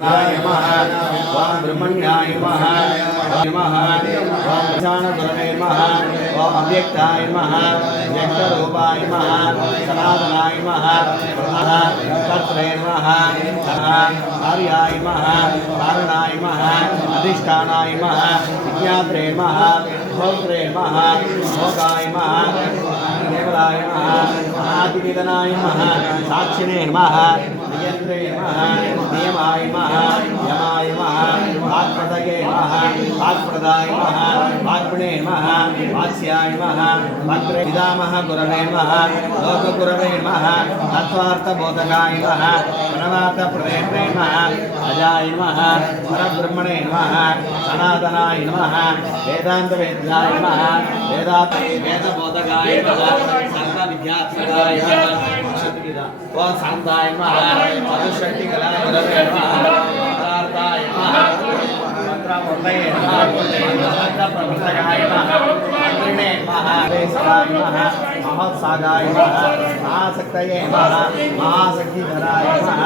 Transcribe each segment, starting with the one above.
नमः ओम ब्रह्मण्याय नमः नमः ओम ईशानगुरवे नमः ओम अव्यक्ताय नमः व्यक्तरूपाय नमः सनातनाय नमः कर्त्रे नमः कार्याय नमः कारणाय नमः अधिष्ठानाय नमः विज्ञात्रे नमः भोक्त्रे नमः भोगाय नमः केवलाय नमः आदिनिधनाय नमः साक्षिणे नमः नियन्त्रे नमः नियमाय नमः यमाय नमः वाक्पदये नमः वाक्प्रदाय नमः वाक्पुणे नमः वात्स्याय नमः वक्रे पितामह गुरवे नमः लोकगुरवे नमः तत्त्वार्थबोधकाय नमः प्रणवार्थप्रदेशे नमः अजाय नमः परब्रह्मणे नमः सनातनाय नमः वेदान्तवेद्याय नमः वेदबोधकाय नमः सर्वविद्यात्मकाय नमः ओम शांताय नमः चतुष्षष्टिकलाय गुरवे नमः पदार्थाय नमः मंत्रमूर्तये नमः मंत्रप्रवर्तकाय नमः मंत्रिणे नमः वेदाय नमः महोत्सागाय नमः महाशक्तये नमः महाशक्तिधराय नमः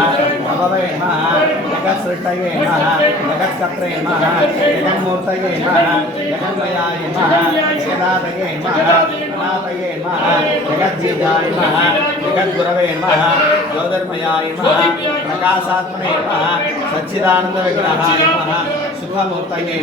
प्रभवे नमः जगत्सृष्टये नमः जगत्कर्त्रे नमः जगन्मूर्तये नमः जगन्मयाय नमः जगदातये नमः अनातये नमः जगद्बीजाय नमः जगद्गुरवे नमः ज्योतिर्मयाय नमः प्रकाशात्मने नमः सच्चिदानंद विग्रहाय नमः शुभमूर्तये